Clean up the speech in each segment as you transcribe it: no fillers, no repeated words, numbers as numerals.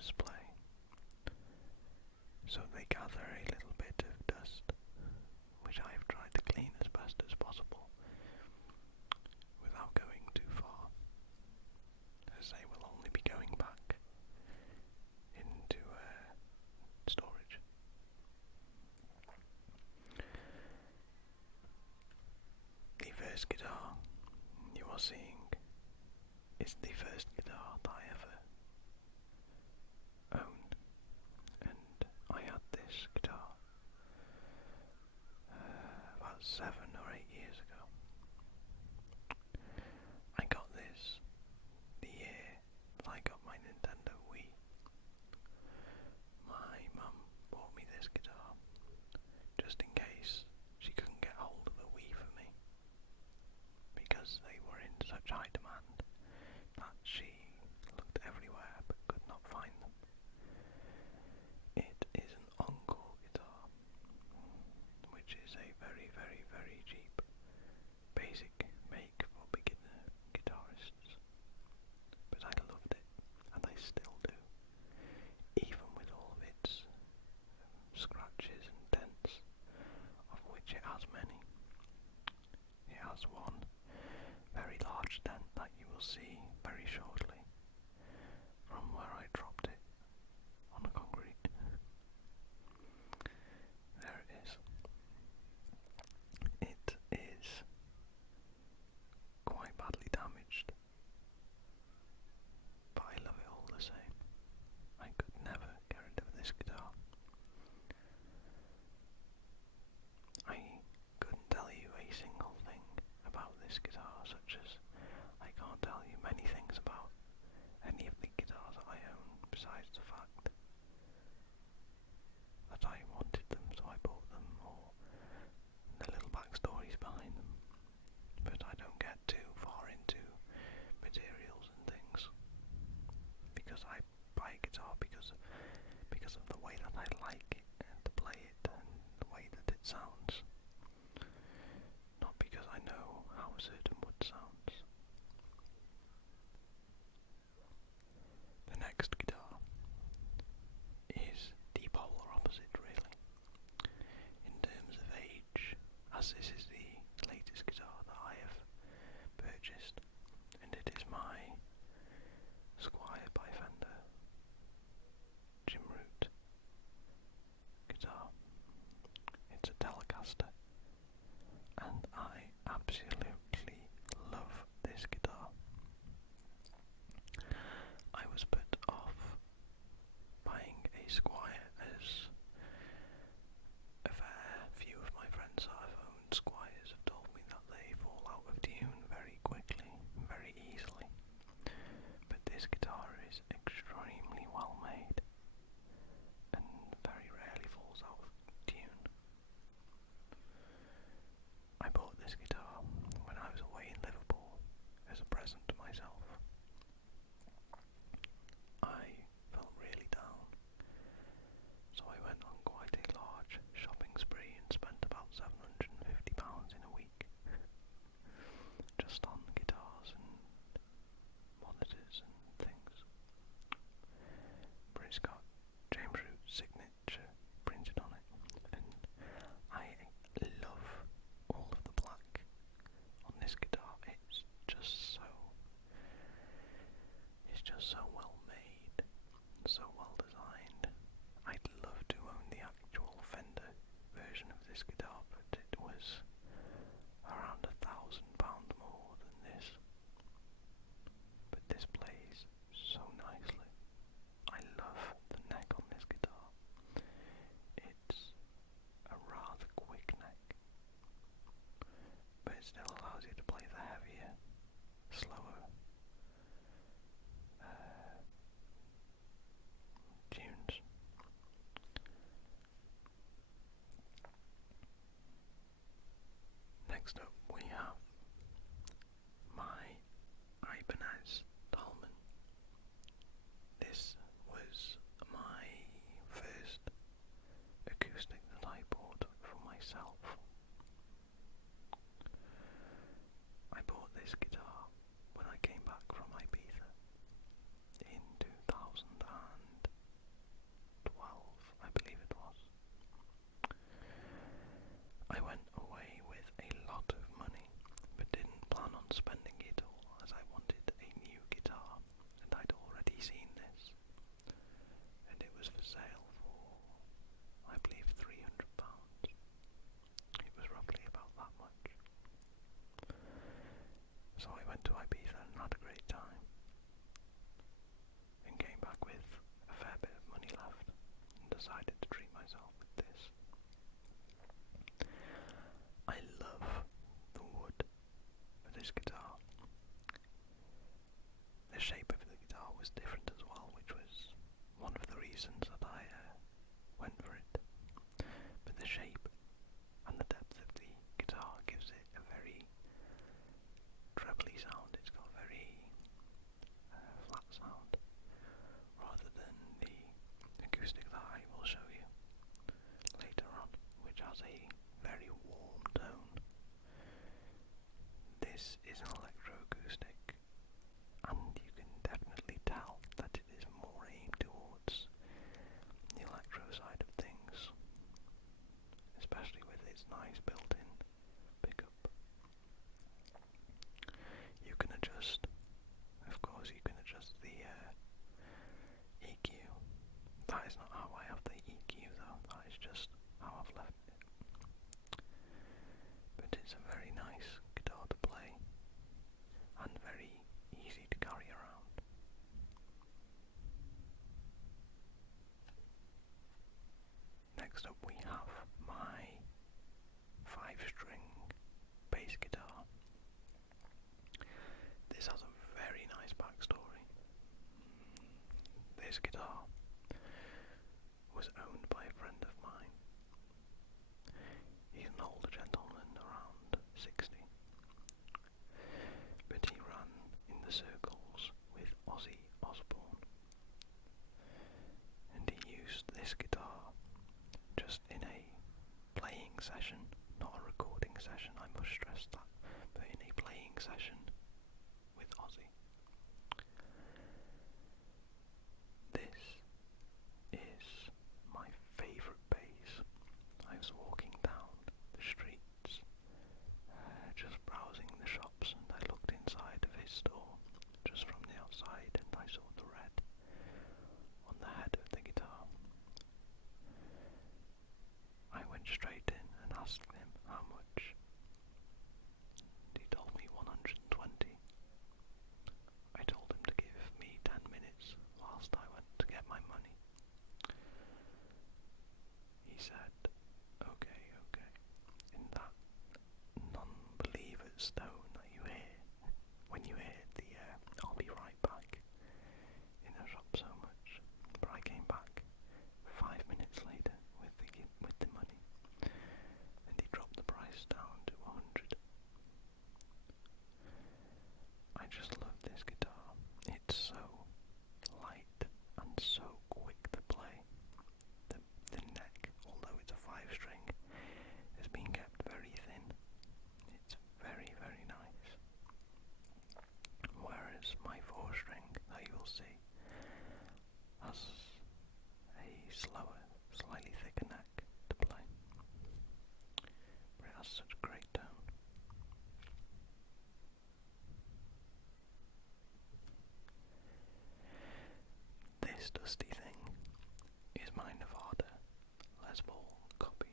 speakers play, so they gather a little bit of dust, which I've tried to clean as best as possible without going too far, as they will only be going back into storage. The first guitar you are seeing is the first guitar that I ever owned, and I had this guitar about 7 or 8 years ago. I got this the year that I got my Nintendo Wii. My mum bought me this guitar just in case she couldn't get hold of a Wii for me, because they were in such high demand that she looked everywhere but could not find them. It is an encore guitar, which is a very, very, very cheap, basic make for beginner guitarists. But I loved it, and I still do, even with all of its scratches and dents, of which it has many. It has one very large dent that you will see very shortly from where I dropped it on the concrete. There it is. It is quite badly damaged, but I love it all the same. I could never get rid of this guitar. I couldn't tell you a single thing about this guitar, such as I can't tell you many things about any of the guitars that I own, besides the fact that I wanted them, so I bought them, or the little backstories behind them. But I don't get too far into materials and things, because I buy a guitar because of the way that I like it and to play it and the way that it sounds, not because I know how a certain wood sounds. The next guitar is the polar opposite, really, in terms of age, as this is the latest guitar that I have purchased, and it is my Squier by Fender Jim Root guitar. It's a Telecaster, and I absolutely love this guitar. I was put off buying a Squier, as a fair few of my friends that have owned Squiers have told me that they fall out of tune very quickly, very easily. But this guitar is extremely well made and very rarely falls out of tune. I bought this guitar when I was away in Liverpool as a present to myself. I felt really down, so I went on quite a large shopping spree and spent about £750 in a week, just on guitars and monitors and things. But it's got James Root's signature printed on it, and I love all of the black on this guitar. It's just so well made, so well designed. I'd love to own the actual Fender version of this guitar, but it was around £1,000 more than this. But this plays so nicely. I love the neck on this guitar. It's a rather quick neck, but it still allows you to play the heavier, slower tunes. Next up we have my Ibanez ARC. This was my first acoustic that I bought for myself. I bought this guitar when I came back from Ibiza in 2010. for sale for, I believe, £300. It was roughly about that much. So I went to Ibiza and had a great time, and came back with a fair bit of money left, and decided to treat myself with this. I love the wood for this guitar. The shape of the guitar was different as well, which was one of the reasons that I went for it. But the shape and the depth of the guitar gives it a very trebly sound. It's got a very flat sound, rather than the acoustic that I will show you later on, which has a very warm tone. This is an electroacoustic, and you can definitely tell that it is more aimed towards the electro side of things, especially with its nice built-in pickup. You can adjust, of course, you can adjust the EQ. That is not how I have the EQ though, that is just how I've left it. But it's a very nice guitar to play, and very easy to carry around. Next up we have my 5-string bass guitar. This has a very nice backstory. This guitar was owned by a friend of mine. He's an older gentleman, around 60, but he ran in the circles with Ozzy Osbourne, and he used this guitar just in a playing session, not a recording session, I must stress that, but in a playing session with Ozzy. This is my favourite bass. I was walking down the streets, just browsing the shops, and I looked inside of his store, just from the outside, and I saw the red on the head of the guitar. I went straight in and asked him how much. He told me 120. I told him to give me 10 minutes whilst I went to get my money. He said, okay, in that non-believer's tone that you hear when you hear the I'll be right back in the shop so much. But I came back 5 minutes later with the money, and he dropped the price down to 100. I just love this guitar. It's so light and so quick to play. The neck, although it's a 5-string, has been kept very thin. It's very, very nice. Whereas my 4-string, that you will see, has a slower, slightly thicker neck to play. But it has such a great tone. This dusty thing is my Nevada Les Paul copy.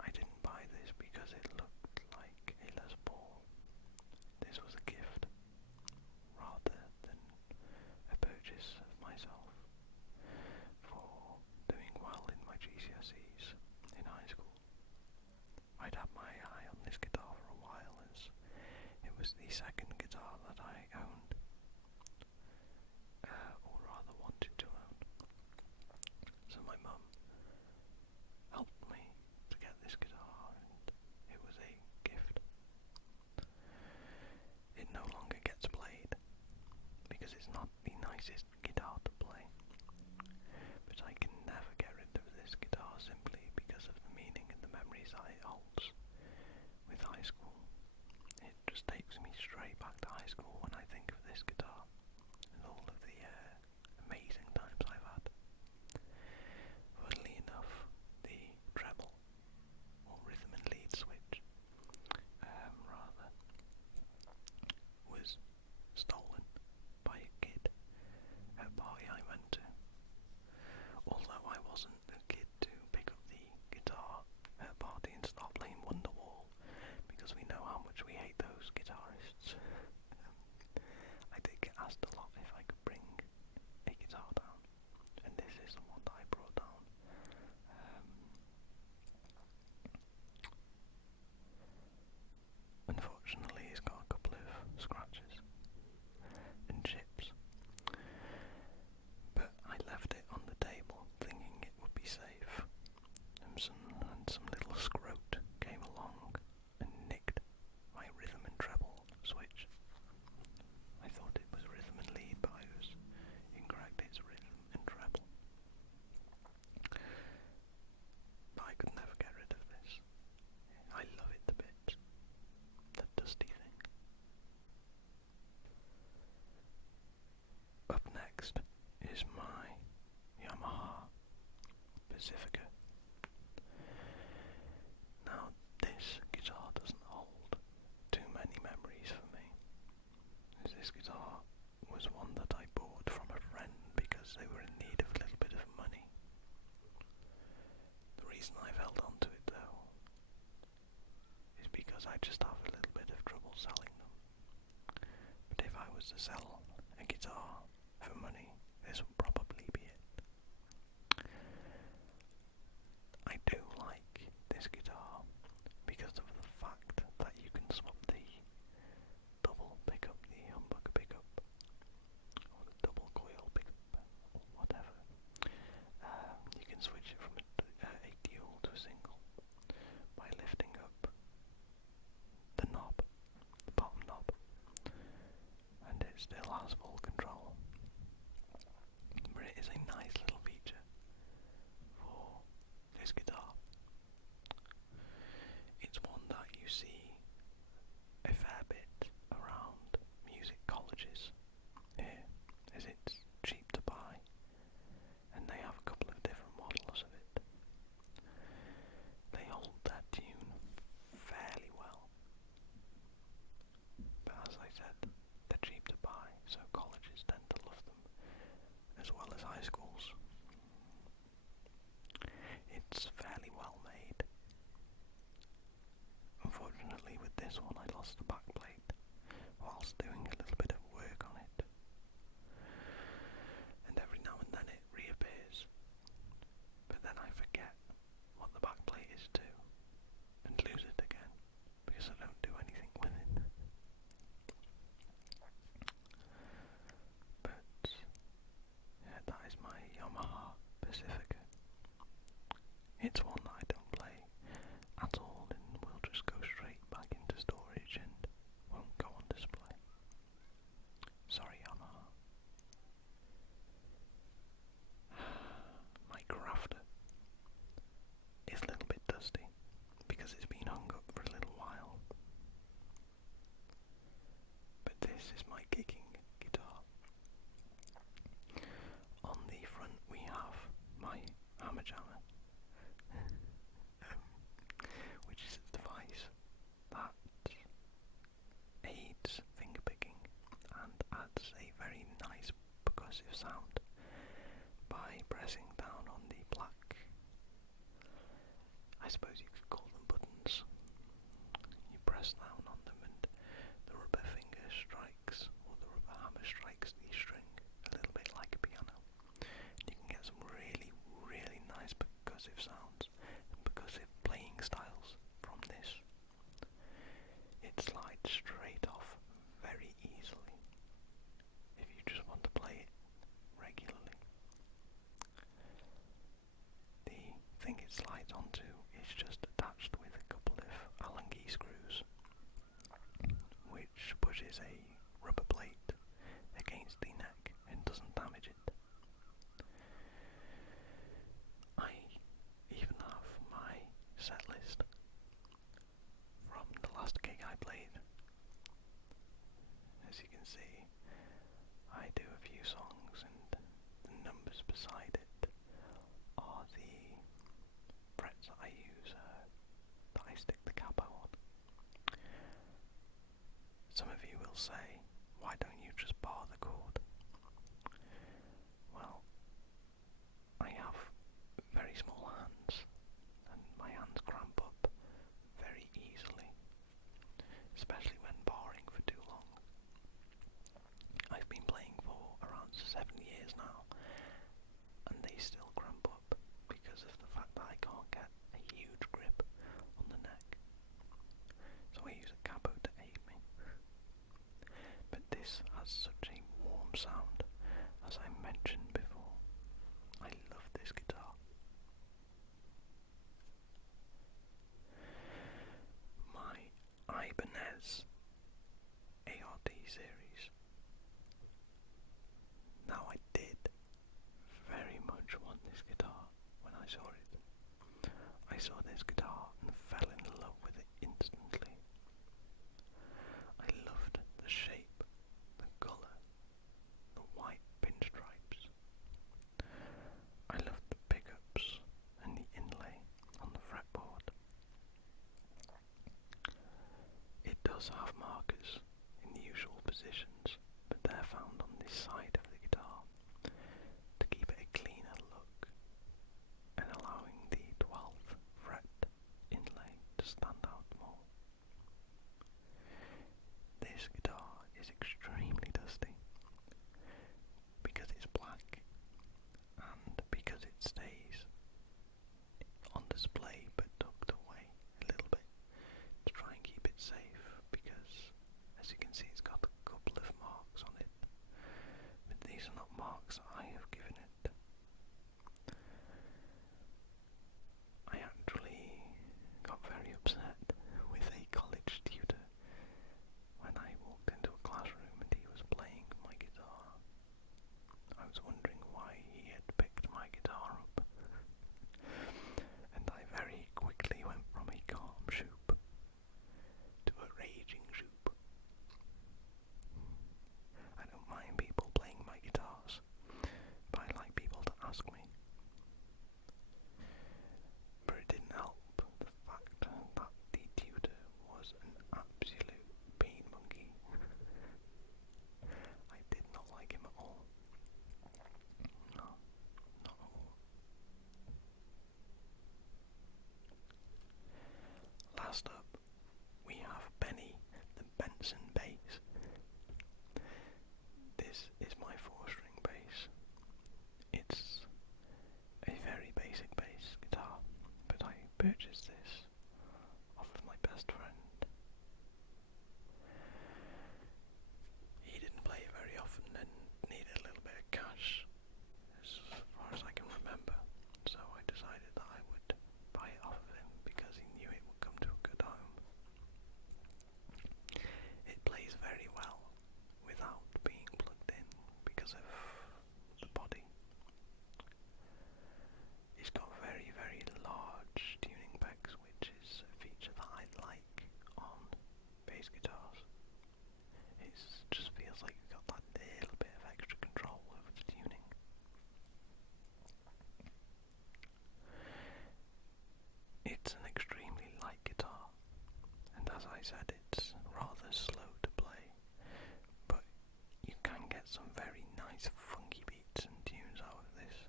I didn't buy this because it looked like a Les Paul. This was a gift rather than a purchase of myself for doing well in my GCSEs in high school. I'd had my eye on this guitar for a while, as it was the second guitar that I owned, or rather wanted to own. So my mum helped me to get this guitar, and it was a gift. It no longer gets played because it's not the nicest guitar to play, but I can never get rid of this guitar simply because of the meaning and the memories that it holds with high school. It just takes me straight back to high school when I think of this guitar and all of the amazing times I've had. Funnily enough, the treble, or rhythm and lead switch, rather, was stolen by a kid at a party I is my Yamaha Pacifica. Now this guitar doesn't hold too many memories for me, as this guitar was one that I bought from a friend because they were in need of a little bit of money. The reason I've held on to it though is because I just have a little bit of trouble selling them. But if I was to sell a guitar for money, this would probably be it. I do like this guitar because of the fact that you can swap the double pickup, the humbucker pickup, or the double coil pickup, or whatever. You can switch it from a dual to a single by lifting up the knob, the bottom knob, and it still has full control. But it is a nice little feature for this guitar. It's one that you see a fair bit around music colleges here, as it's cheap to buy, and they have a couple of different models of it. They hold their tune fairly well, but as I said, they're cheap to buy, so colleges tend to love them, as well as high schools. It's fairly well made. Unfortunately with this one I lost the back plate whilst doing a little bit of work on it, and every now and then it reappears, but then I forget what the back plate is to and lose it again because I don't do anything with it. But yeah, that is my Yamaha Pacifica. It's one that I don't play at all and will just go straight back into storage and won't go on display. Sorry, Yamaha. My crafter is a little bit dusty because it's been hung up for a little while. But this is my gigging guitar. On the front we have my hammer jammer, which is a device that aids finger picking and adds a very nice percussive sound by pressing down on the black, I suppose you could call them buttons. You press down on them and the rubber finger strikes, or the rubber hammer strikes the string a little bit like a piano. You can get some really, really nice percussive sounds and percussive playing styles from this. It slides straight off very easily if you just want to play it regularly. The thing it slides onto is just attached with a couple of Allen key screws, which pushes a rubber plate against the neck and doesn't damage it. I even have my set list from the last gig I played. As you can see, I do a few songs and the numbers beside it are the frets that I use, that I stick the capo on. Some of you will say, why don't you just bar the chord? Well, I have very small hands and my hands cramp up very easily, especially when barring for too long. I've been playing for around 7 years now and they still cramp up because of the fact that I can't get a huge grip on the neck. So I use a capo to aid me. But this has such a warm sound, as I mentioned before. I love this guitar. My Ibanez ARC series. Now I did very much want this guitar when I saw it. I saw this guitar and fell in love with it instantly. I loved the shape, the colour, the white pinstripes, marks I have given it. I actually got very upset with a college tutor when I walked into a classroom and he was playing my guitar. I was wondering why he had picked my guitar up, and I very quickly went from a calm shoop to a raging shoop. I don't mind people playing my guitars, but I like people to ask me. But it didn't help the fact that the tutor was an absolute bean monkey. I did not like him at all. No, not at all. Last up, we have Benny, the Benson bass. This is my 4-string bass. It's a very basic bass guitar, but I purchased this off of my best friend. He didn't play it very often and needed a little bit of cash, as far as I can remember, so I decided that I would buy it off of him because he knew it would come to a good home. It plays very well without being plugged in because of the body. It's got very, very large tuning pegs, which is a feature that I like on bass guitars. It just feels like you've got that little bit of extra control over the tuning. It's an extremely light guitar, and as I said, it's rather slow to play, but you can get some very nice funky beats and tunes out of this.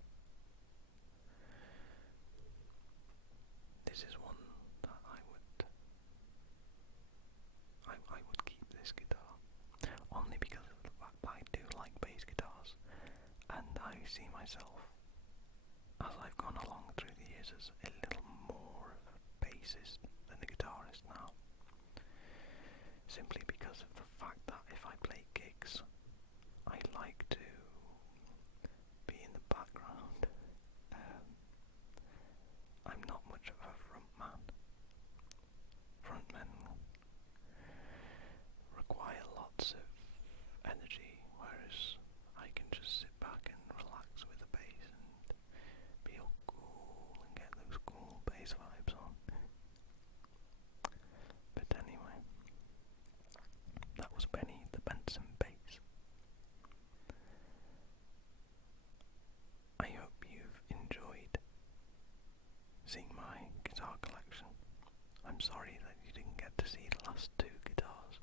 This is one that I would keep this guitar, only because of the fact that I do like bass guitars, and I see myself, as I've gone along through the years, as a little more of a bassist than a guitarist now, simply because of the fact that if I play gigs, I like to be in the background. I'm not much of a frontman. Frontmen require lots of energy, whereas I can just sit back and relax with the bass and be all cool and get those cool bass vibes on. But anyway, that was Benny the Benson bass. I hope you've enjoyed seeing my guitar collection. I'm sorry that you didn't get to see the last 2 guitars.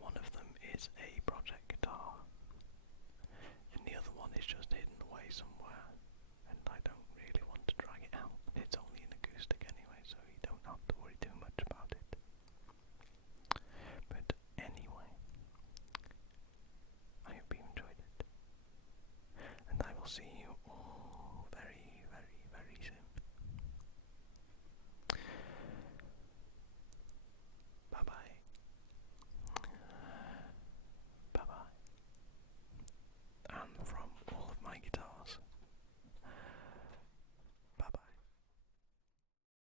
One of them is a project guitar, and the other one is just hidden away somewhere, and I don't really want to drag it out. It's only an acoustic anyway, so you don't have to worry too much about it. But anyway, I hope you enjoyed it, and I will see you all